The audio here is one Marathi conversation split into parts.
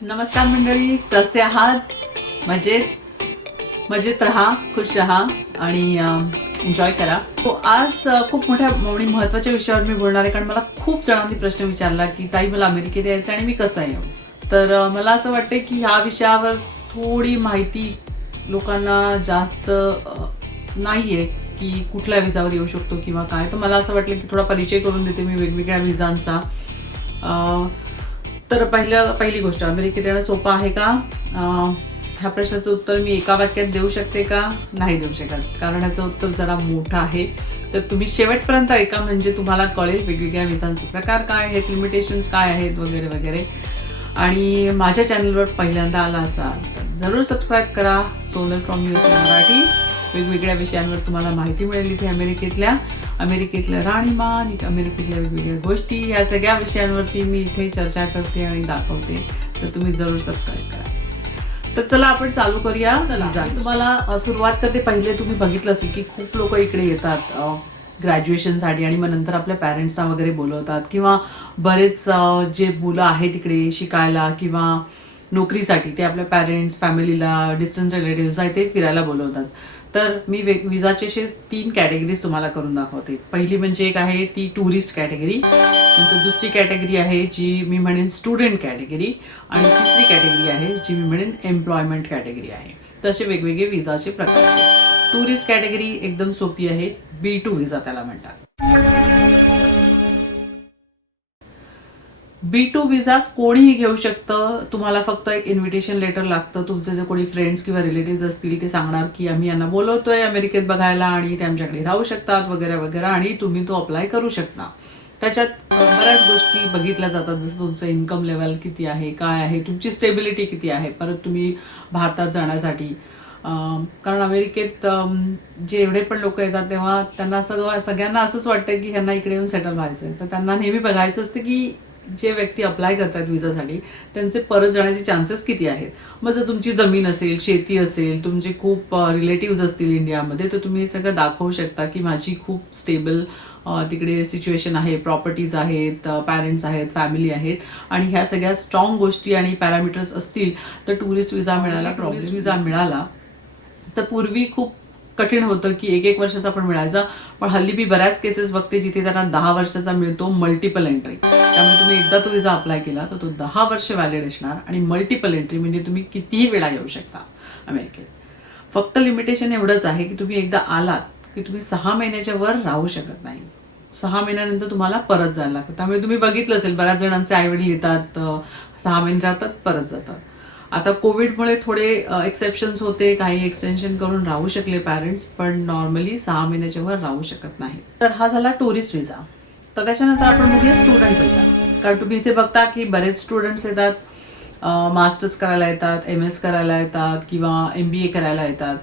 नमस्कार मंडळी, कसे आहात? मजेत राहा, खुश राहा आणि एन्जॉय करा. आज खूप मोठ्या आणि महत्त्वाच्या विषयावर मी बोलणार आहे, कारण मला खूप जणांनी प्रश्न विचारला की ताई मला अमेरिकेत यायचं आणि मी कसं येऊ. तर मला असं वाटतं की ह्या विषयावर थोडी माहिती लोकांना जास्त नाहीये की कुठल्या विजावर येऊ शकतो किंवा काय. तर मला असं वाटलं की थोडा परिचय करून देते मी वेगवेगळ्या विजांचा. तर पहिली गोष्ट, अमेरिकेत येणं सोपं आहे का? ह्या प्रश्नाचं उत्तर मी एका वाक्यात देऊ शकते का? नाही देऊ शकत, कारण ह्याचं उत्तर जरा मोठं आहे. तर तुम्ही शेवटपर्यंत ऐका, म्हणजे तुम्हाला कळेल वेगवेगळ्या विजांचे प्रकार काय आहेत, लिमिटेशन्स काय आहेत वगैरे वगैरे. आणि माझ्या चॅनलवर पहिल्यांदा आला असाल तर जरूर सबस्क्राईब करा. Sonal from USA Marathi. वेगवेगळ्या विषयांवर तुम्हाला माहिती मिळेल इथे अमेरिकेतलं राहणीमान, अमेरिकेतल्या वेगवेगळ्या गोष्टी, या सगळ्या विषयांवरती मी इथे चर्चा करते आणि दाखवते. तर तुम्ही जरूर सबस्क्राईब करा. तर चला आपण चालू करूया. तुम्हाला सुरुवात करते. पहिले तुम्ही बघितलं असेल की खूप लोक इकडे येतात ग्रॅज्युएशनसाठी आणि मग नंतर आपल्या पॅरेंट्सना वगैरे बोलवतात, किंवा बरेच जे मुलं आहेत इकडे शिकायला किंवा नोकरीसाठी ते आपल्या पॅरेंट्स, फॅमिलीला, डिस्टन्स रिलेटिव्हज आहे ते फिरायला बोलवतात. तर मी विजाचे असे 3 कॅटेगरीज तुम्हाला करून दाखवते. पहिली म्हणजे एक आहे ती टुरिस्ट कॅटेगरी, नंतर दुसरी कॅटेगरी आहे जी मी म्हणेन स्टुडंट कॅटेगरी, आणि तिसरी कॅटेगरी आहे जी मी म्हणेन एम्प्लॉयमेंट कॅटेगरी आहे. तर असे वेगवेगळे विजाचे प्रकार आहेत. टुरिस्ट कॅटेगरी एकदम सोपी आहे, B2 विजा त्याला म्हणतात. B2 विजा कोणीही घेऊ शकतं. तुम्हाला फक्त एक इन्व्हिटेशन लेटर लागतं. तुमचे जे कोणी फ्रेंड्स किंवा रिलेटिव्ह असतील ते सांगणार की आम्ही यांना बोलवतोय अमेरिकेत बघायला आणि ते आमच्याकडे राहू शकतात वगैरे वगैरे, आणि तुम्ही तो अप्लाय करू शकता. त्याच्यात बऱ्याच गोष्टी बघितल्या जातात, जसं तुमचं इन्कम लेवल किती आहे, काय आहे, तुमची स्टेबिलिटी किती आहे, परत तुम्ही भारतात जाण्यासाठी. कारण अमेरिकेत जे एवढे पण लोक येतात तेव्हा त्यांना सगळ्यांना असंच वाटतं की ह्यांना इकडे येऊन सेटल व्हायचंय. तर त्यांना नेहमी बघायचं असतं की जे व्यक्ती अप्लाय करतात विजासाठी त्यांचे परत जाण्याचे चान्सेस किती आहेत. मग जर तुमची जमीन असेल, शेती असेल, तुमचे खूप रिलेटिव्ह असतील इंडियामध्ये, तर तुम्ही हे सगळं दाखवू शकता की माझी खूप स्टेबल तिकडे सिच्युएशन आहे, प्रॉपर्टीज आहेत, पॅरेंट्स आहेत, फॅमिली आहेत, आणि ह्या सगळ्या स्ट्रॉंग गोष्टी आणि पॅरामीटर्स असतील तर टुरिस्ट विजा मिळाला. तर पूर्वी खूप कठीण होतं की 1 वर्षाचा पण मिळायचा, पण हल्ली मी बऱ्याच केसेस बघते जिथे त्यांना 10 वर्षाचा मिळतो, मल्टिपल एंट्री. त्यामुळे तुम्ही एकदा तो विजा अप्लाय केला तर तो 10 वर्ष व्हॅलिड असणार, आणि मल्टिपल एंट्री म्हणजे तुम्ही कितीही वेळा येऊ शकता अमेरिकेत. फक्त लिमिटेशन एवढंच आहे की तुम्ही एकदा आलात की तुम्ही 6 महिन्याच्या वर राहू शकत नाही. 6 महिन्यानंतर तुम्हाला परत जायला लागतं. त्यामुळे तुम्ही बघितलं असेल बऱ्याच जणांचे आईवडील येतात, 6 महिने राहतात, परत जातात. आता कोविडमुळे थोडे एक्सेप्शन्स होते, काही एक्सटेन्शन करून राहू शकले पॅरेंट्स, पण नॉर्मली 6 महिन्याच्या वर राहू शकत नाही. तर हा झाला टुरिस्ट विजा. तर त्याच्यानंतर आपण बघूया स्टुडंट विजा. कारण तुम्ही इथे बघता की बरेच स्टुडंट्स येतात, मास्टर्स करायला येतात, MS करायला येतात किंवा MBA करायला येतात.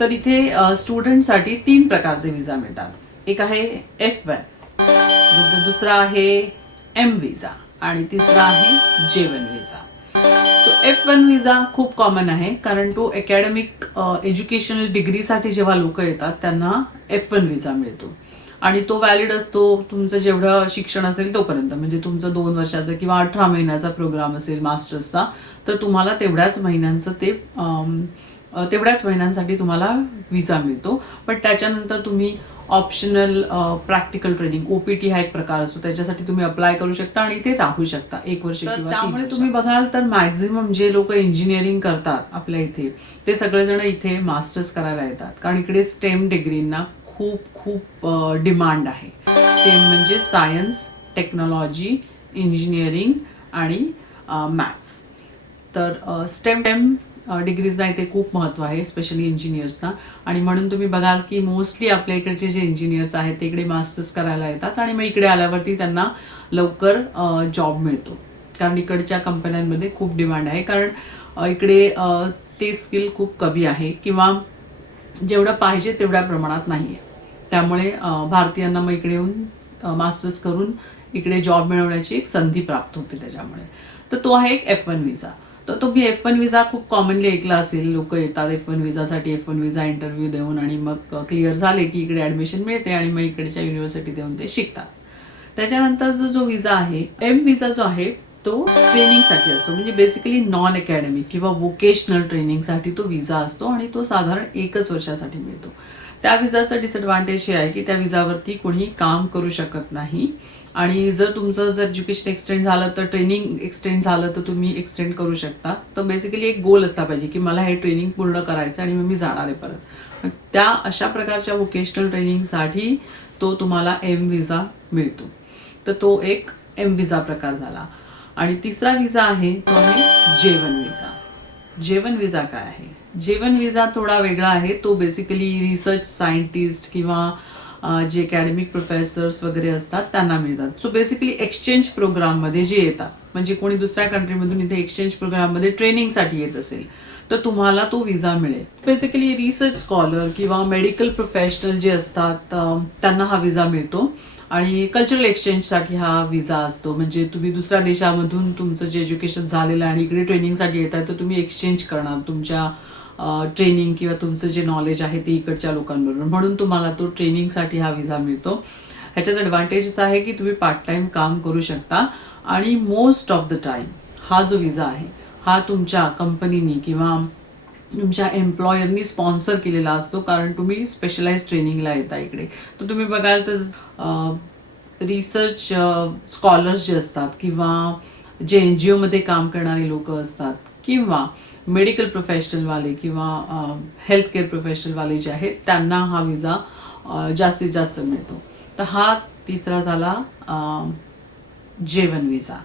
तर इथे स्टुडंटसाठी 3 प्रकारचे विजा मिळतात. एक आहे F1, दुसरा आहे M विजा, आणि तिसरा आहे J1 विजा. सो F1 विजा खूप कॉमन आहे, कारण तो अकॅडमिक एज्युकेशनल डिग्रीसाठी जेव्हा लोक येतात त्यांना F1 विजा मिळतो, आणि तो व्हॅलिड असतो तुमचं जेवढं शिक्षण असेल तोपर्यंत. म्हणजे तुमचं 2 वर्षाचा किंवा 18 महिन्याचा प्रोग्राम असेल मास्टर्सचा, तर तुम्हाला तेवढ्याच महिन्यांसाठी तुम्हाला विजा मिळतो. पण त्याच्यानंतर तुम्ही ऑप्शनल प्रॅक्टिकल ट्रेनिंग, OPT हा एक प्रकार असतो, त्याच्यासाठी तुम्ही अप्लाय करू शकता आणि ते राहू शकता 1 वर्ष किंवा 3 वर्ष. त्यामुळे तुम्ही बघाल तर मॅक्झिमम जे लोक इंजिनिअरिंग करतात आपल्या इथे, ते सगळेजण इथे मास्टर्स करायला येतात, कारण इकडे स्टेम डिग्रींना खूप खूप डिमांड आहे. स्टेम म्हणजे सायन्स, टेक्नॉलॉजी, इंजिनिअरिंग आणि मॅथ्स. तर स्टेम डिग्रीजना इथे खूप महत्त्व आहे, स्पेशली इंजिनियर्सना. आणि म्हणून तुम्ही बघाल की मोस्टली आपल्या इकडचे जे इंजिनियर्स आहेत ते इकडे मास्टर्स करायला येतात, आणि मग इकडे आल्यावरती त्यांना लवकर जॉब मिळतो, कारण इकडच्या कंपन्यांमध्ये खूप डिमांड आहे. कारण इकडे ते स्किल खूप कमी आहे, किंवा जेवढं पाहिजे तेवढ्या प्रमाणात नाही आहे. त्यामुळे भारतीयांना मग इकडे येऊन मास्टर्स करून इकडे जॉब मिळवण्याची एक संधी प्राप्त होते त्याच्यामुळे. तर तो आहे एक F1 विजा. तर तुम्ही F1 विजा खूप कॉमनली ऐकला असेल. लोक येतात F1 विजासाठी, F1 विजा इंटरव्ह्यू देऊन, आणि मग क्लिअर झाले की इकडे ऍडमिशन मिळते आणि मग इकडच्या युनिव्हर्सिटी देऊन ते शिकतात. त्याच्यानंतर जो विजा आहे M विजा जो आहे, तो ट्रेनिंगसाठी असतो, म्हणजे बेसिकली नॉन अकॅडमिक किंवा वोकेशनल ट्रेनिंगसाठी तो विजा असतो आणि तो साधारण 1 वर्षासाठी मिळतो. त्या विजाचं डिसएडव्हान्टेज हे आहे की त्या विजावरती कोणी काम करू शकत नाही आणि जर तुमचं जर एज्युकेशन एक्सटेंड झालं तर ट्रेनिंग एक्सटेंड झालं तर तुम्ही एक्सटेंड करू शकता. तर बेसिकली एक गोल असला पाहिजे की मला हे ट्रेनिंग पूर्ण करायचं आणि मग मी जाणार आहे परत. त्या अशा प्रकारच्या वोकेशनल ट्रेनिंगसाठी तो तुम्हाला एम विजा मिळतो. तर तो एक एम विजा प्रकार झाला. आणि तिसरा विजा आहे तो आहे J1 विजा. J1 विजा काय आहे? J1 विजा थोडा वेगळा आहे. तो बेसिकली रिसर्च सायंटिस्ट किंवा जे अकॅडमिक प्रोफेसर्स वगैरे असतात त्यांना मिळतात. सो बेसिकली एक्सचेंज प्रोग्राममध्ये जे येतात, म्हणजे कोणी दुसऱ्या कंट्रीमधून इथे एक्सचेंज प्रोग्राममध्ये ट्रेनिंगसाठी येत असेल तर तुम्हाला तो विजा मिळेल. बेसिकली रिसर्च स्कॉलर किंवा मेडिकल प्रोफेशनल जे असतात त्यांना हा विजा मिळतो. आणि कल्चरल एक्सचेंजसाठी हा विजा असतो, म्हणजे तुम्ही दुसऱ्या देशामधून तुमचं जे एज्युकेशन झालेलं आहे आणि इकडे ट्रेनिंगसाठी येत आहे तर तुम्ही एक्सचेंज करणार तुमच्या ट्रेनिंग किंवा तुमचं जे नॉलेज आहे ते इकडच्या लोकांबरोबर, म्हणून तुम्हाला तो ट्रेनिंगसाठी हा विजा मिळतो. ह्याच्यात ॲडव्हान्टेजेस आहे की तुम्ही पार्ट टाइम काम करू शकता आणि मोस्ट ऑफ द टाइम हा जो विजा आहे हा तुमच्या कंपनीनी किंवा तुमच्या एम्प्लॉयरनी स्पॉन्सर केलेला असतो, कारण तुम्ही स्पेशलाइज ट्रेनिंगला येता इकडे. तर तुम्ही बघाल तर रिसर्च स्कॉलर्स जे असतात किंवा जे NGO मध्ये काम करणारे लोक असतात किंवा मेडिकल प्रोफेशनलवाले किंवा हेल्थ केअर प्रोफेशनलवाले जे आहेत त्यांना हा विजा जास्तीत जास्त मिळतो. तर हा तिसरा झाला J1 विजा.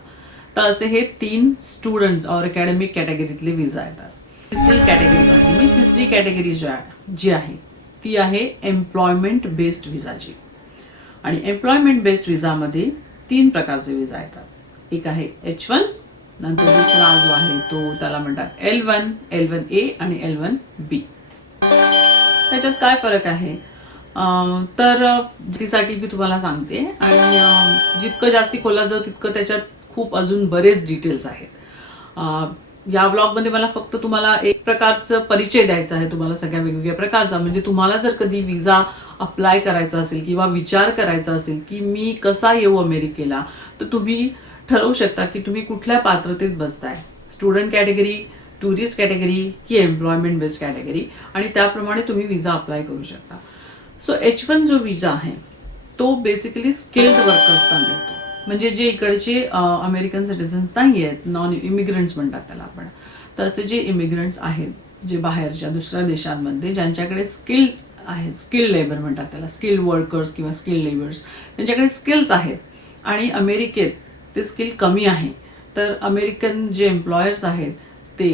तर असे हे 3 स्टुडंट्स और अकॅडमिक कॅटेगरीतले विजा येतात. तिसरी कॅटेगरी तिसरी कॅटेगरी जी आहे ती आहे एम्प्लॉयमेंट बेस्ड विजाची. आणि एम्प्लॉयमेंट बेस्ड विजामध्ये 3 प्रकारचे विजा येतात. एक आहे H1, नंतर दुसरा जो आहे तो त्याला म्हणतात L1, L1A आणि L1B. त्याच्यात काय फरक आहे तर साठी मी तुम्हाला सांगते आणि जितकं जास्ती खोलात जाऊ तितकं त्याच्यात खूप अजून बरेच डिटेल्स आहेत. या ब्लॉगमध्ये मला फक्त तुम्हाला एक प्रकारचं परिचय द्यायचा आहे तुम्हाला सगळ्या वेगवेगळ्या प्रकारचा. म्हणजे तुम्हाला जर कधी विजा अप्लाय करायचा असेल किंवा विचार करायचा असेल की मी कसा येऊ अमेरिकेला, तर तुम्ही ठरवू शकता की तुम्ही कुठल्या पात्रतेत बसताय, स्टुडंट कॅटेगरी, टुरिस्ट कॅटेगरी की एम्प्लॉयमेंट बेस्ड कॅटेगरी, आणि त्याप्रमाणे तुम्ही विजा अप्लाय करू शकता. सो H1 जो विजा आहे तो बेसिकली स्किल्ड वर्कर्सना मिळतो, म्हणजे जे इकडचे अमेरिकन सिटिझन्स नाही आहेत, नॉन इमिग्रंट्स म्हणतात त्याला आपण. तर असे जे इमिग्रंट्स आहेत जे बाहेरच्या दुसऱ्या देशांमध्ये ज्यांच्याकडे स्किल्ड आहेत, स्किल्ड लेबर म्हणतात त्याला, स्किल्ड वर्कर्स किंवा स्किल्ड लेबर्स, त्यांच्याकडे स्किल्स आहेत आणि अमेरिकेत ते स्किल कमी आहे, तर अमेरिकन जे एम्प्लॉयर्स आहेत ते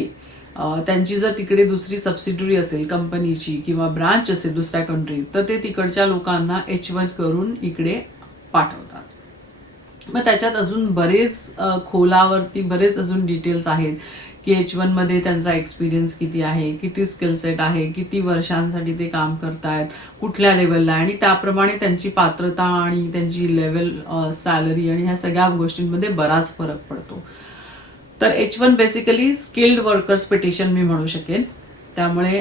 त्यांची जर तिकडे दुसरी सबसिडरी असेल कंपनीची किंवा ब्रांच असेल दुसऱ्या कंट्रीत, तर ते तिकडच्या लोकांना H1 करून इकडे पाठवतात. मग त्याच्यात अजून बरेच खोलावरती बरेच अजून डिटेल्स आहेत की H1 मध्ये त्यांचा एक्सपिरियन्स किती आहे, किती स्किल सेट आहे, किती वर्षांसाठी ते काम करतायत, कुठल्या लेवलला, आणि त्याप्रमाणे त्यांची पात्रता आणि त्यांची लेवल सॅलरी आणि ह्या सगळ्या गोष्टींमध्ये बराच फरक पडतो. तर H1 basically skilled workers petition मी म्हणू शकेन. त्यामुळे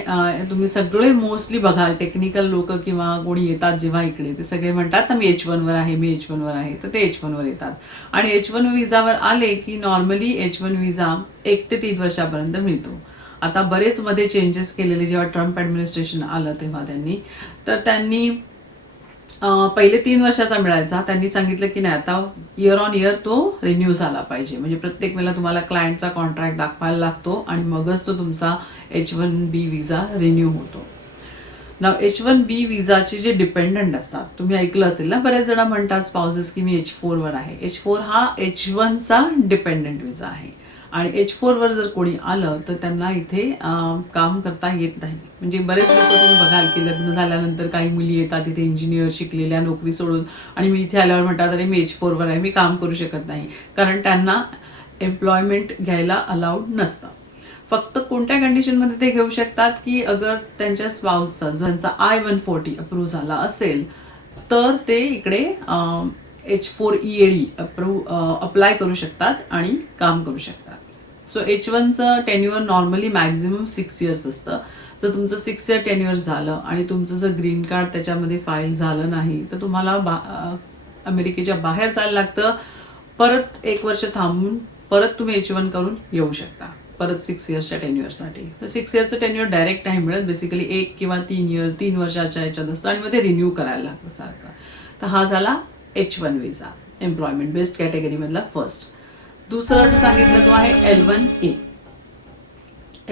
तुम्ही सगळे मोस्टली बघाल टेक्निकल लोक किंवा कोणी येतात जेव्हा इकडे ते सगळे म्हणतात ना मी H1 वर आहे, मी H1 वर आहे, तर ते H1 वर येतात. आणि H1 विजावर आले की नॉर्मली H1 विजा 1 ते 3 वर्षापर्यंत मिळतो. आता बरेच मध्ये चेंजेस केलेले जेव्हा ट्रम्प ॲडमिनिस्ट्रेशन आलं तेव्हा त्यांनी पहिले 3 वर्षाचा मिळायचा, त्यांनी सांगितलं की नाही आता इयर ऑन इयर तो रिन्यू झाला पाहिजे, म्हणजे प्रत्येक वेळेला तुम्हाला क्लायंटचा कॉन्ट्रॅक्ट दाखवायला लागतो आणि मगच तो तुमचा H1B विजा रिन्यू होतो. नाव H1B विजाचे जे डिपेंडंट असतात, तुम्ही ऐकलं असेल ना, बरेच जण म्हणतात स्पाउसेस की मी H4 वर आहे. H4 हा H1चा डिपेंडंट विजा आहे आणि H4 वर जर कोणी आलं तर त्यांना इथे काम करता येत नाही. म्हणजे बरेच लोक तुम्ही बघाल की लग्न झाल्यानंतर काही मुली येतात इथे इंजिनियर शिकलेल्या नोकरी सोडून आणि मी इथे आल्यावर म्हणतात अरे मी H4 वर आहे, मी काम करू शकत नाही, कारण त्यांना एम्प्लॉयमेंट घ्यायला अलाउड नसतं. फक्त कोणत्या कंडिशनमध्ये ते घेऊ शकतात की अगर त्यांच्या स्पाउसचा ज्यांचा I-140 अप्रूव्ह झाला असेल तर ते इकडे H4 EAD अप्लाय करू शकतात आणि काम करू शकतात. सो H1चं टेन्युअर नॉर्मली मॅक्झिमम 6 इयर्स असतं. जर तुमचं 6 इयर टेन्युअर झालं आणि तुमचं जर ग्रीन कार्ड त्याच्यामध्ये फाईल झालं नाही तर तुम्हाला अमेरिकेच्या बाहेर जायला लागतं, परत 1 वर्ष थांबून परत तुम्ही H1 करून येऊ शकता परत 6 इयर्सच्या टेन्युअरसाठी. 6 इयर्सचं टेन्युअर डायरेक्ट नाही मिळत, बेसिकली 1 किंवा 3 वर्षाच्या ह्याच्यात असतं आणि मग ते रिन्यू करायला लागतं सारखं. तर हा झाला H1 विजा, एम्प्लॉयमेंट बेस्ड कॅटेगरीमधला फर्स्ट. दुसरा जो सांगितला तो आहे L1A.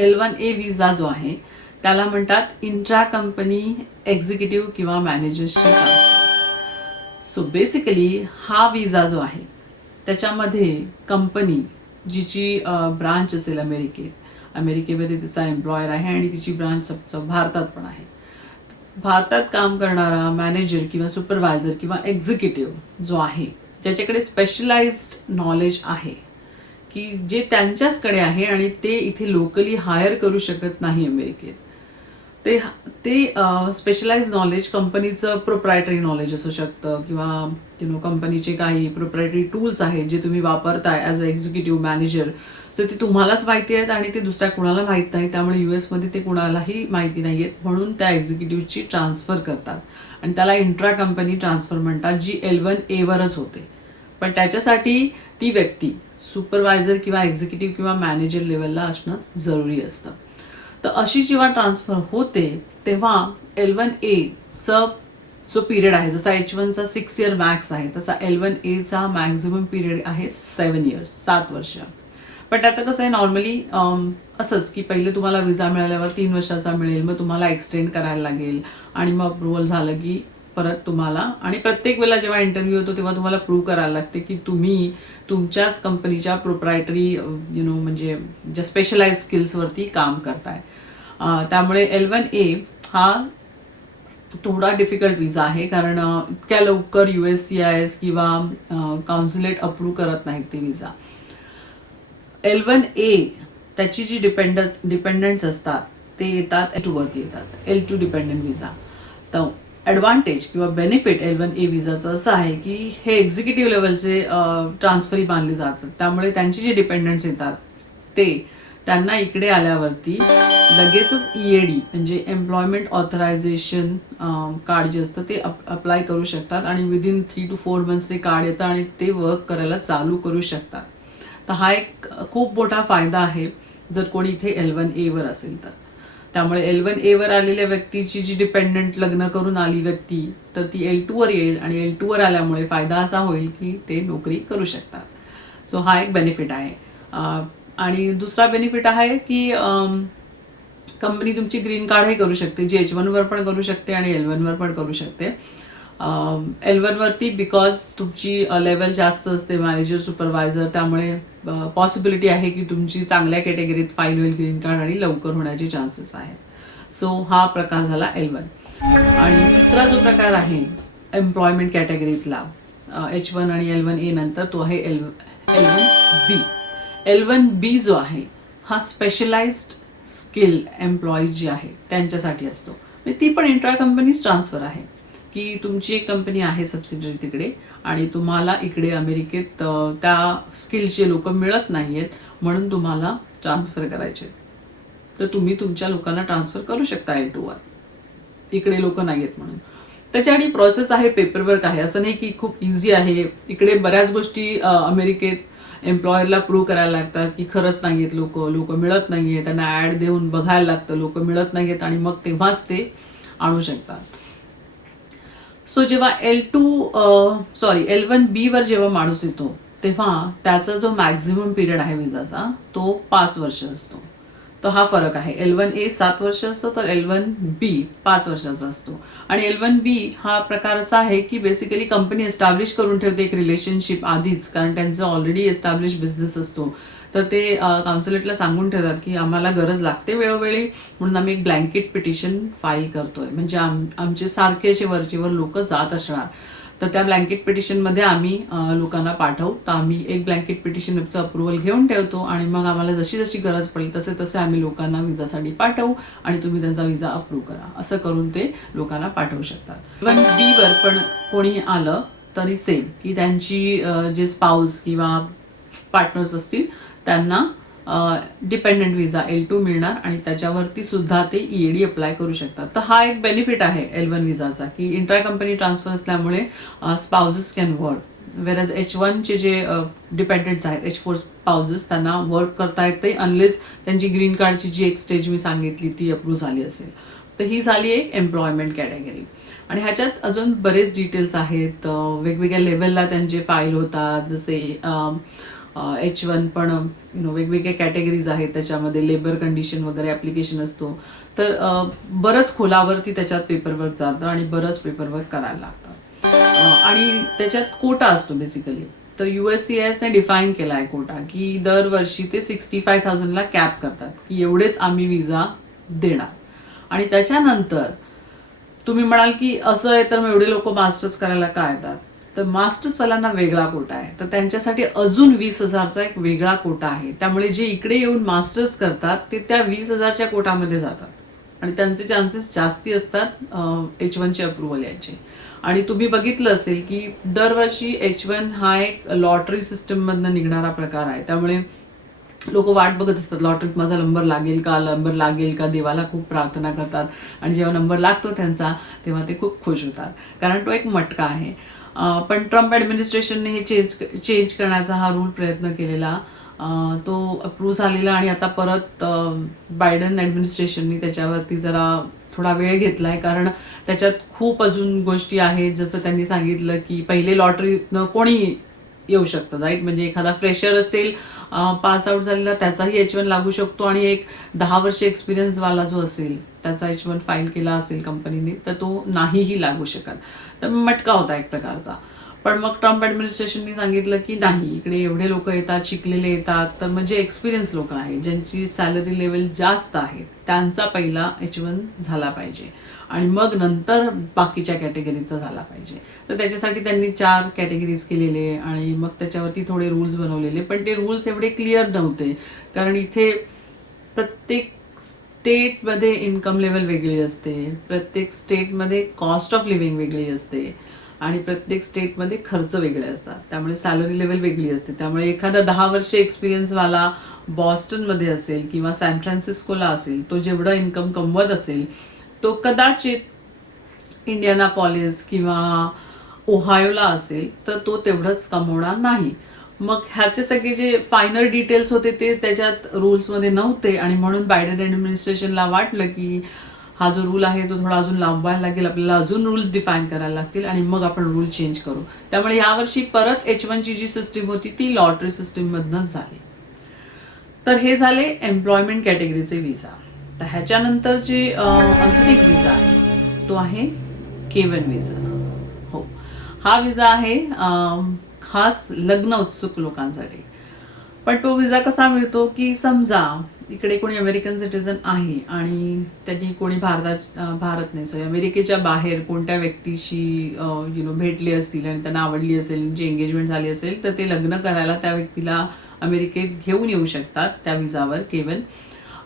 L1A विजा जो आहे त्याला म्हणतात इंट्रा कंपनी एक्झिक्युटिव्ह किंवा मॅनेजर्सची ट्रान्सफर. सो बेसिकली हा विजा जो आहे त्याच्यामध्ये कंपनी जिची ब्रांच असेल अमेरिकेमध्ये तिचा एम्प्लॉयर आहे आणि तिची ब्रांच भारतात पण आहे. भारतात काम करणारा मॅनेजर किंवा सुपरवायझर किंवा एक्झिक्युटिव्ह जो आहे ज्याच्याकडे स्पेशलाइज्ड नॉलेज आहे की जे त्यांच्याचकडे आहे आणि ते इथे लोकली हायर करू शकत नाही अमेरिकेत, ते स्पेशलाइज नॉलेज कंपनीचं प्रोप्रायटरी नॉलेज असू शकतं किंवा कंपनीचे काही प्रोप्रायटरी टूल्स आहेत जे तुम्ही वापरताय as a executive manager, so ते तुम्हालाच माहिती आहेत आणि ते दुसऱ्या कुणाला माहीत नाही. त्यामुळे US ते कुणालाही माहिती नाही आहेत, म्हणून त्या एक्झिक्युटिव्हची ट्रान्सफर करतात आणि त्याला इंट्रा कंपनी ट्रान्सफर म्हणतात, जी L1A वरच होते. पण त्याच्यासाठी ती व्यक्ती सुपरवायझर किंवा एक्झिक्युटिव्ह किंवा मॅनेजर लेवलला असणं जरुरी असतं. तर अशी जेव्हा ट्रान्सफर होते तेव्हा L1A चा जो पिरियड आहे, जसा H1चा 6 इयर मॅक्स आहे तसा L1A चा मॅक्झिमम पिरियड आहे 7 इयर्स, 7 वर्ष. पण त्याचं कसं आहे नॉर्मली असंच की पहिले तुम्हाला विजा मिळाल्यावर 3 वर्षाचा मिळेल, मग तुम्हाला एक्सटेंड करायला लागेल आणि मग अप्रुव्हल झालं की परत तुम्हाला, आणि प्रत्येक वेळेला जेव्हा इंटरव्ह्यू होतो तेव्हा तुम्हाला प्रूव्ह करायला लागते की तुम्ही तुमच्याच कंपनीच्या प्रोप्रायटरी म्हणजे ज्या स्पेशलाइज स्किल्सवरती काम करताय. त्यामुळे L1A हा थोडा डिफिकल्ट विजा आहे, कारण इतक्या लवकर USCIS किंवा काउन्सिलेट अप्रूव्ह करत नाहीत ते विजा. L1A त्याची जी डिपेंडंट्स असतात ते येतात L2 वरती येतात, L2 डिपेंडंट विजा. तर ॲडव्हान्टेज किंवा बेनिफिट L1A विजाचं असं आहे की हे एक्झिक्युटिव्ह लेवलचे ट्रान्सफरी मानले जातात, त्यामुळे त्यांची जे डिपेंडंट्स येतात ते त्यांना इकडे आल्यावरती लगेचच EAD म्हणजे एम्प्लॉयमेंट ऑथरायझेशन कार्ड जे असतं ते अप्लाय करू शकतात आणि विदिन 3 to 4 months ते कार्ड येतं आणि ते वर्क करायला चालू करू शकतात. तर हा एक खूप मोठा फायदा आहे जर कोणी इथे L1A वर असेल तर. त्यामुळे L1A वर आलेल्या व्यक्तीची जी डिपेंडंट लग्न करून आली व्यक्ती तर ती L2 वर येईल आणि L2 वर आल्यामुळे फायदा असा होईल की ते नोकरी करू शकतात. सो हा एक बेनिफिट आहे. आणि दुसरा बेनिफिट आहे की कंपनी तुमची ग्रीन कार्ड हे करू शकते, जी H1 वर पण करू शकते आणि L1 वर पण करू शकते. L1 वरती बिकॉज तुमची लेवल जास्त असते मॅनेजर सुपरवायझर, त्यामुळे पॉसिबिलिटी आहे की तुमची चांगल्या कॅटेगरीत फाईल होईल ग्रीन कार्ड आणि लवकर होण्याचे चान्सेस आहेत. सो हा प्रकार झाला L1. आणि तिसरा जो प्रकार आहे एम्प्लॉयमेंट कॅटेगरीतला H1 आणि L1A नंतर तो आहे L1B. L1B जो आहे हा स्पेशलाइज्ड स्किल एम्प्लॉई जी आहे त्यांच्यासाठी असतो. म्हणजे ती पण इंट्रा कंपनीज ट्रान्सफर आहे की तुमची एक कंपनी आहे सबसिडरी तिकडे आणि तुम्हाला इकडे अमेरिकेत त्या स्किलचे लोक मिळत नाहीयेत म्हणून तुम्हाला ट्रान्सफर करायचे, तर तुम्ही तुमच्या लोकांना ट्रान्सफर करू शकता L2 वर, इकडे लोक नाहीयेत म्हणून. त्याच्यासाठी प्रोसेस आहे, पेपरवर्क आहे, असं नाही की खूप इझी आहे. इकडे बऱ्याच गोष्टी अमेरिकेत एम्प्लॉयरला प्रूव्ह करायला लागतात की खरंच नाहीयेत लोक मिळत नाहीये, त्यांना ऍड देऊन बघायला लागतं लोक मिळत नाहीयेत आणि मग तेव्हाच ते आणू शकतात. सो जेव्हा L1B वर जेव्हा माणूस येतो तेव्हा त्याचा जो मॅक्झिमम पिरियड आहे विजाचा तो 5 वर्ष असतो. तर हा फरक आहे. L1A 7 वर्ष असतो तर L1B 5 वर्षाचा असतो. आणि L1B हा प्रकार असा आहे की बेसिकली कंपनी एस्टॅब्लिश करून ठेवते एक रिलेशनशिप आधीच, कारण त्यांचं ऑलरेडी एस्टॅब्लिश बिझनेस असतो. तर ते काउन्सिलेटला सांगून ठेवतात की आम्हाला गरज लागते वेळोवेळी म्हणून आम्ही एक ब्लँकेट पिटिशन फाईल करतोय, म्हणजे आमचे सारखे असे वरचेवर लोक जात असणार तर त्या ब्लँकेट पिटिशनमध्ये आम्ही लोकांना पाठवू. तर आम्ही एक ब्लँकेट पिटिशनचं अप्रुव्हल घेऊन ठेवतो आणि मग आम्हाला जशी जशी गरज पडेल तसे तसे आम्ही लोकांना विजासाठी पाठवू आणि तुम्ही त्यांचा विजा अप्रूव्ह करा, असं करून ते लोकांना पाठवू शकतात. L1B वर पण कोणी आलं तरी सेम की त्यांची जे स्पाऊस किंवा पार्टनर्स असतील त्यांना डिपेंडंट विजा L2 मिळणार आणि त्याच्यावरती सुद्धा ते EAD अप्लाय करू शकतात. तर हा एक बेनिफिट आहे L1 विजाचा की इंट्रा कंपनी ट्रान्सफर असल्यामुळे स्पाउसेस कॅन वर्क, वेरॅज H1चे जे डिपेंडंट्स आहेत, H4 स्पाउसेस, त्यांना वर्क करता येते अनलेस त्यांची ग्रीन कार्डची जी एक स्टेज मी सांगितली ती अप्रूव्ह झाली असेल. तर ही झाली एक एम्प्लॉयमेंट कॅटेगरी. आणि ह्याच्यात अजून बरेच डिटेल्स आहेत. वेगवेगळ्या लेवलला त्यांचे फाईल होतात. जसे H1 पण वेगवेगळ्या कॅटेगरीज आहेत, त्याच्यामध्ये लेबर कंडिशन वगैरे ॲप्लिकेशन असतो. तर बरंच खोलावरती त्याच्यात पेपरवर्क जातं आणि बरंच पेपरवर्क करायला लागतं. आणि त्याच्यात कोटा असतो बेसिकली. तर USCISने डिफाईन केला आहे कोटा, की दरवर्षी ते 65,000ला कॅप करतात की एवढेच आम्ही विजा देणार. आणि त्याच्यानंतर तुम्ही म्हणाल की असं आहे तर मग एवढे लोक मास्टर्स करायला का येतात? तर मास्टर्सवाल्यांना वेगळा कोटा आहे, तर त्यांच्यासाठी अजून 20,000चा एक वेगळा कोटा आहे. त्यामुळे जे इकडे येऊन मास्टर्स करतात ते त्या 20,000च्या कोटामध्ये जातात आणि त्यांचे चान्सेस जास्ती असतात H1चे अप्रुव्हल यायचे. आणि तुम्ही बघितलं असेल की दरवर्षी H1 हा एक लॉटरी सिस्टममधनं निघणारा प्रकार आहे. त्यामुळे लोक वाट बघत असतात, लॉटरीत माझा नंबर लागेल का, देवाला खूप प्रार्थना करतात. आणि जेव्हा नंबर लागतो त्यांचा तेव्हा ते खूप खुश होतात, कारण तो एक मटका आहे. पण ट्रम्प ॲडमिनिस्ट्रेशनने हे चेंज करण्याचा हा रूल प्रयत्न केलेला, तो अप्रूव्ह झालेला. आणि आता परत बायडन ॲडमिनिस्ट्रेशननी त्याच्यावरती जरा थोडा वेळ घेतलाय, कारण त्याच्यात खूप अजून गोष्टी आहेत. जसं त्यांनी सांगितलं की पहिले लॉटरीतनं कोणी येऊ शकतं, राईट? म्हणजे एखादा फ्रेशर असेल पास आउट झालेला, त्याचाही H1 लागू शकतो. आणि एक 10 वर्ष एक्सपिरियन्सवाला जो असेल त्याचा H1 फाईल केला असेल कंपनीने तर तो नाहीही लागू शकत. तर मटका होता एक प्रकारचा. पण मग ट्रम्प ॲडमिनिस्ट्रेशननी सांगितलं की नाही, इकडे एवढे लोक येतात, शिकलेले येतात, तर म्हणजे एक्सपिरियन्स लोक आहेत, ज्यांची सॅलरी लेवल जास्त आहे, त्यांचा पहिला H1 झाला पाहिजे आणि मग नंतर बाकीच्या कॅटेगरीचा झाला पाहिजे. तर त्याच्यासाठी त्यांनी 4 कॅटेगरीज केलेले आणि मग त्याच्यावरती थोडे रूल्स बनवलेले. पण ते रूल्स एवढे क्लिअर नव्हते, कारण इथे प्रत्येक स्टेटमध्ये इन्कम लेवल वेगळी असते, प्रत्येक स्टेटमध्ये कॉस्ट ऑफ लिव्हिंग वेगळी असते आणि प्रत्येक स्टेटमध्ये खर्च वेगळे असतात. त्यामुळे सॅलरी लेवल वेगळी असते. त्यामुळे एखादा 10 वर्ष एक्सपिरियन्सवाला बॉस्टनमध्ये असेल किंवा सॅन फ्रान्सिस्कोला असेल, तो जेवढं इन्कम कमवत असेल तो कदाचित इंडियानापॉलिस किंवा ओहायोला असेल तर तो तेवढंच कमवणार नाही. मग ह्याचे सगळे जे फायनल डिटेल्स होते ते त्याच्यात रूल्समध्ये नव्हते आणि म्हणून बायडन ॲडमिनिस्ट्रेशनला वाटलं की हा जो रूल आहे तो थोडा अजून लांबवायला लागेल, आपल्याला अजून रूल्स डिफाईन करायला लागतील आणि मग आपण रूल चेंज करू. त्यामुळे यावर्षी परत H1ची जी सिस्टीम होती ती लॉटरी सिस्टीममधनंच झाली. तर हे झाले एम्प्लॉयमेंट कॅटेगरीचे विजा. तर ह्याच्यानंतर जे अजून एक विजा आहे तो आहे K1 विजा. हो, हा विजा आहे खास लग्न उत्सुक लोकांसाठी. पण तो विजा कसा मिळतो की समजा इकडे कोणी अमेरिकन सिटीजन आहे आणि त्यांनी कोणी अमेरिकेच्या बाहेर कोणत्या व्यक्तीशी भेटले असतील आणि त्यांना आवडली असेल, जी एंगेजमेंट झाली असेल, तर ते लग्न करायला त्या व्यक्तीला अमेरिकेत घेऊन येऊ शकतात त्या विजावर K1.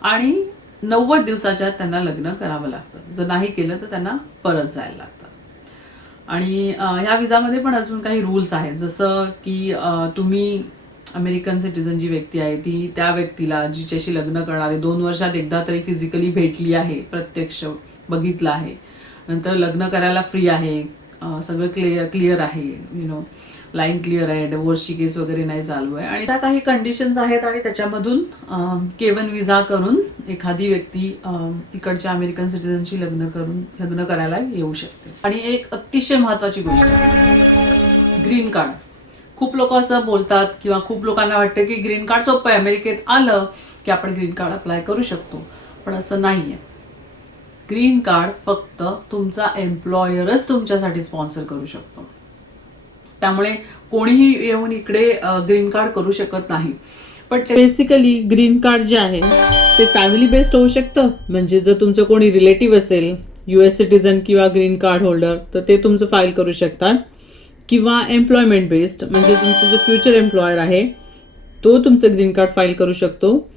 आणि 90 दिवसाच्या त्यांना लग्न करावं लागतं. जर नाही केलं तर त्यांना परत जायला लागतं. आणि ह्या विजामध्ये पण अजून काही रूल्स आहेत, जसं की तुम्ही अमेरिकन सिटीजन जी व्यक्ती आहे ती त्या व्यक्तीला जिच्याशी लग्न करणारे 2 वर्षात एकदा तरी फिजिकली भेटली आहे, प्रत्यक्ष बघितलं आहे, नंतर लग्न करायला फ्री आहे, सगळं क्लिअर आहे, लाईन क्लिअर आहे, डिवोर्सची केस वगैरे नाही चालू आहे. आणि त्या काही कंडिशन्स आहेत आणि त्याच्यामधून K1 विजा करून एखादी व्यक्ती इकडच्या अमेरिकन सिटीजनशी लग्न करायला येऊ शकते. आणि एक अतिशय महत्वाची गोष्ट, ग्रीन कार्ड. खूप लोक असं बोलतात किंवा खूप लोकांना वाटतं की ग्रीन कार्ड सोपं आहे, अमेरिकेत आलं की आपण ग्रीन कार्ड अप्लाय करू शकतो. पण असं नाहीये. ग्रीन कार्ड फक्त तुमचा एम्प्लॉयरच तुमच्यासाठी स्पॉन्सर करू शकतो. त्यामुळे कोणीही येऊन इकडे ग्रीन कार्ड करू शकत नाही. पण बेसिकली ग्रीन कार्ड जे आहे ते फॅमिली बेस्ड होऊ शकतं. म्हणजे जर तुमचं कोणी रिलेटिव्ह असेल US सिटीजन किंवा ग्रीन कार्ड होल्डर तर ते तुमचं फाईल करू शकतात. किंवा एम्प्लॉयमेंट बेस्ड, म्हणजे तुमचं जो फ्युचर एम्प्लॉयर आहे तो तुमचं ग्रीन कार्ड फाईल करू शकतो.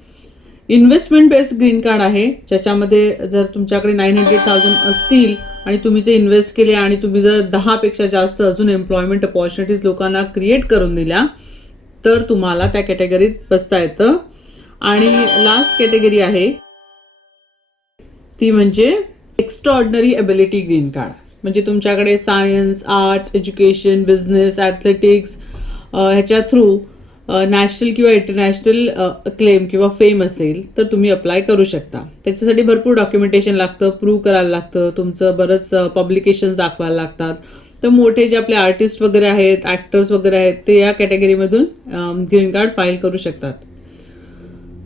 इन्व्हेस्टमेंट बेस्ड ग्रीन कार्ड आहे, ज्याच्यामध्ये जर तुमच्याकडे 900,000 असतील आणि तुम्ही ते इन्व्हेस्ट केले आणि तुम्ही जर 10 पेक्षा जास्त अजून एम्प्लॉयमेंट अपॉर्च्युनिटीज लोकांना क्रिएट करून दिल्या तर तुम्हाला त्या कॅटेगरीत बसता येतं. आणि लास्ट कॅटेगरी आहे ती म्हणजे एक्स्ट्राऑर्डिनरी एबिलिटी ग्रीन कार्ड. म्हणजे तुमच्याकडे science, arts, education, business, athletics ह्याच्या थ्रू नॅशनल किंवा इंटरनॅशनल क्लेम किंवा फेम असेल तर तुम्ही अप्लाय करू शकता. त्याच्यासाठी भरपूर डॉक्युमेंटेशन लागतं, प्रूव्ह करायला लागतं, तुमचं बरंच पब्लिकेशन्स दाखवायला लागतात. तर मोठे जे आपले आर्टिस्ट वगैरे आहेत, ॲक्टर्स वगैरे आहेत, ते या कॅटेगरीमधून ग्रीन कार्ड फाईल करू शकतात.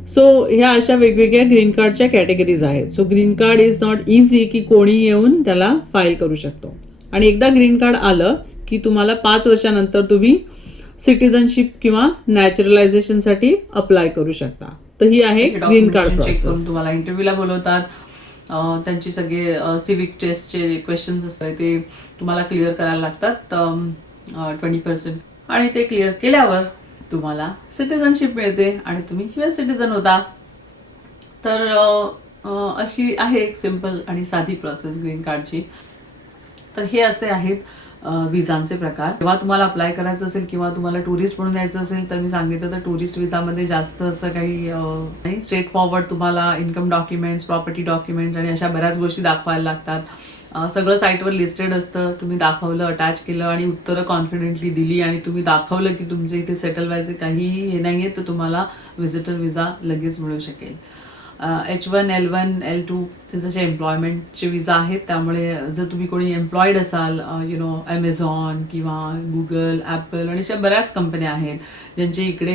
सो ह्या अशा वेगवेगळ्या ग्रीन कार्डच्या कॅटेगरीज आहेत. So green card is not easy की कोणी येऊन त्याला फाईल करू शकतो. आणि एकदा ग्रीन कार्ड आलं की तुम्हाला 5 वर्षानंतर तुम्ही सिटिझनशिप किंवा नॅचरलायझेशनसाठी अप्लाय करू शकता. तर ही आहे ग्रीन कार्ड प्रोसेस. तुम्हाला इंटरव्ह्यूला बोलवतात, त्यांची सगळे सिविक टेस्टचे क्वेश्चन्स असतात ते तुम्हाला क्लिअर करायला लागतात 20%. आणि ते क्लिअर केल्यावर तुम्हाला सिटिझनशिप मिळते आणि तुम्ही US सिटिझन होता. तर अशी आहे एक सिंपल आणि साधी प्रोसेस ग्रीन कार्डची. तर हे असे आहेत विजांचे प्रकार. जेव्हा तुम्हाला अप्लाय करायचं असेल किंवा तुम्हाला टुरिस्ट म्हणून यायचं असेल तर मी सांगितलं तर टुरिस्ट विजामध्ये जास्त असं काही नाही. स्ट्रेट फॉरवर्ड तुम्हाला इन्कम डॉक्युमेंट्स, प्रॉपर्टी डॉक्युमेंट्स आणि अशा बऱ्याच गोष्टी दाखवायला लागतात. सगळं साईटवर लिस्टेड असतं. तुम्ही दाखवलं, अटॅच केलं आणि उत्तरं कॉन्फिडेंटली दिली आणि तुम्ही दाखवलं की तुमचे इथे सेटल व्हायचे काहीही हे नाही आहे तर तुम्हाला व्हिजिटर विजा लगेच मिळू शकेल. H1, L1, L2 ते जसे एम्प्लॉयमेंटचे विजा आहेत. त्यामुळे जर तुम्ही कोणी एम्प्लॉईड असाल, ॲमेझॉन किंवा गुगल, ॲपल आणि अशा बऱ्याच कंपन्या आहेत ज्यांच्या इकडे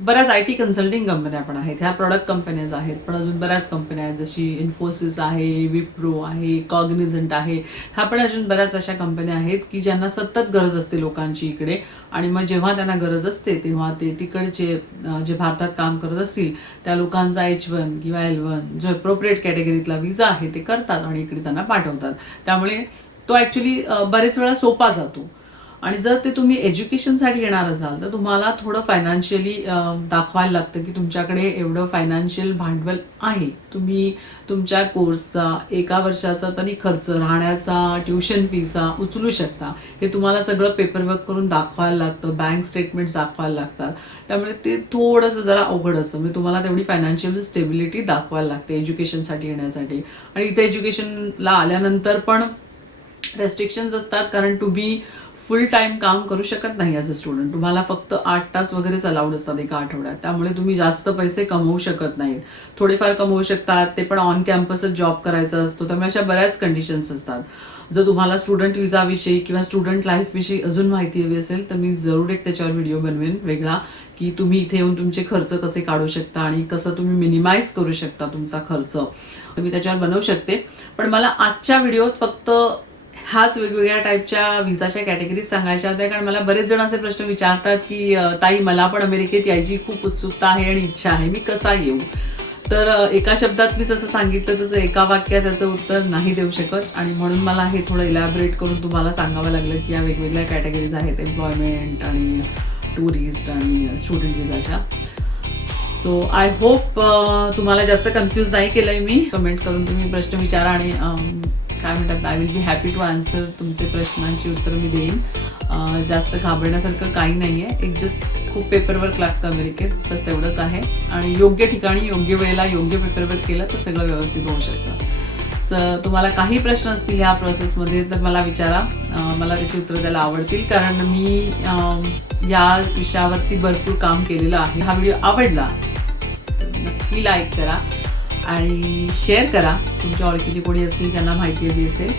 बऱ्याच IT कन्सल्टिंग कंपन्या पण आहेत. ह्या प्रोडक्ट कंपन्याज आहेत, पण अजून बऱ्याच कंपन्या आहेत जशी इन्फोसिस आहे, विप्रो आहे, कॉग्निझंट आहे. ह्या पण अजून बऱ्याच अशा कंपन्या आहेत की ज्यांना सतत गरज असते लोकांची इकडे. आणि मग जेव्हा त्यांना गरज असते तेव्हा ते तिकडचे जे भारतात काम करत असतील त्या लोकांचा H1 किंवा L1 जो अप्रोप्रिएट कॅटेगरीतला विजा आहे ते करतात आणि इकडे त्यांना पाठवतात. त्यामुळे तो ॲक्च्युली बरेच वेळा सोपा जातो. आणि जर ते तुम्ही एज्युकेशनसाठी येणार असाल तर तुम्हाला थोडं फायनान्शियली दाखवायला लागतं की तुमच्याकडे एवढं फायनान्शियल भांडवल आहे. तुम्ही तुमच्या कोर्सचा 1 वर्षाचा तरी खर्च, राहण्याचा, ट्युशन फीचा उचलू शकता. हे तुम्हाला सगळं पेपरवर्क करून दाखवायला लागतं, बँक स्टेटमेंट्स दाखवायला लागतात. त्यामुळे ते थोडंसं जरा अवघड असतं. म्हणजे तुम्हाला तेवढी फायनान्शियल स्टेबिलिटी दाखवायला लागते एज्युकेशनसाठी येण्यासाठी. आणि इथे एज्युकेशनला आल्यानंतर पण रेस्ट्रिक्शन्स असतात, कारण तुम्ही फुल टाइम काम करू शकत नाही ॲज अ स्टुडंट. तुम्हाला फक्त 8 तास वगैरेच अलाउड असतात एका आठवड्यात. त्यामुळे तुम्ही जास्त पैसे कमवू शकत नाहीत. थोडेफार कमवू शकतात, ते पण ऑन कॅम्पसच जॉब करायचा असतो. त्यामुळे अशा बऱ्याच कंडिशन्स असतात. जर तुम्हाला स्टुडंट विजाविषयी किंवा स्टुडंट लाईफविषयी अजून माहिती हवी असेल तर मी जरूर एक त्याच्यावर व्हिडिओ बनवेन वेगळा, की तुम्ही इथे येऊन तुमचे खर्च कसे काढू शकता आणि कसं तुम्ही मिनिमाइज करू शकता तुमचा खर्च. मी त्याच्यावर बनवू शकते. पण मला आजच्या व्हिडिओत फक्त ह्याच वेगवेगळ्या टाईपच्या विजाच्या कॅटेगरीज सांगायच्या होत्या. कारण मला बरेच जण असे प्रश्न विचारतात की ताई मला पण अमेरिकेत यायची खूप उत्सुकता आहे आणि इच्छा आहे, मी कसा येऊ. तर एका शब्दात मी जसं सांगितलं तसं एका वाक्यात त्याचं उत्तर नाही देऊ शकत. आणि म्हणून मला हे थोडं इलॅबरेट करून तुम्हाला सांगावं लागलं की या वेगवेगळ्या कॅटेगरीज आहेत एम्प्लॉयमेंट आणि टुरिस्ट आणि स्टुडंट विजाच्या. सो आय होप तुम्हाला जास्त कन्फ्यूज नाही केलंय मी. कमेंट करून तुम्ही प्रश्न विचारा आणि काय म्हणतात, I will be happy to answer. तुमचे प्रश्नांची उत्तरं मी देईन. जास्त घाबरण्यासारखं काही नाही आहे. एक जस्ट खूप पेपरवर्क लागतं अमेरिकेत, बस तेवढंच आहे. आणि योग्य ठिकाणी योग्य वेळेला योग्य पेपरवर्क केलं तर सगळं व्यवस्थित होऊ शकतं. तुम्हाला काही प्रश्न असतील ह्या प्रोसेसमध्ये तर मला विचारा. मला त्याची उत्तरं द्यायला आवडतील, कारण मी या विषयावरती भरपूर काम केलेलं आहे. हा व्हिडिओ आवडला तर नक्की लाईक करा आणि शेअर करा. तुमच्या ओळखीचे कोणी असतील ज्यांना माहिती हवी असेल.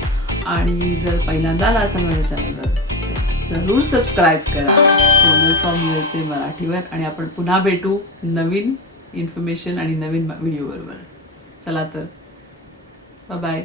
आणि जर पहिल्यांदा आला असेल माझ्या चॅनलवर जरूर सबस्क्राईब करा सोनल फ्रॉम USA मराठीवर. आणि आपण पुन्हा भेटू नवीन इन्फॉर्मेशन आणि नवीन व्हिडिओ बरोबर. चला तर, बाय.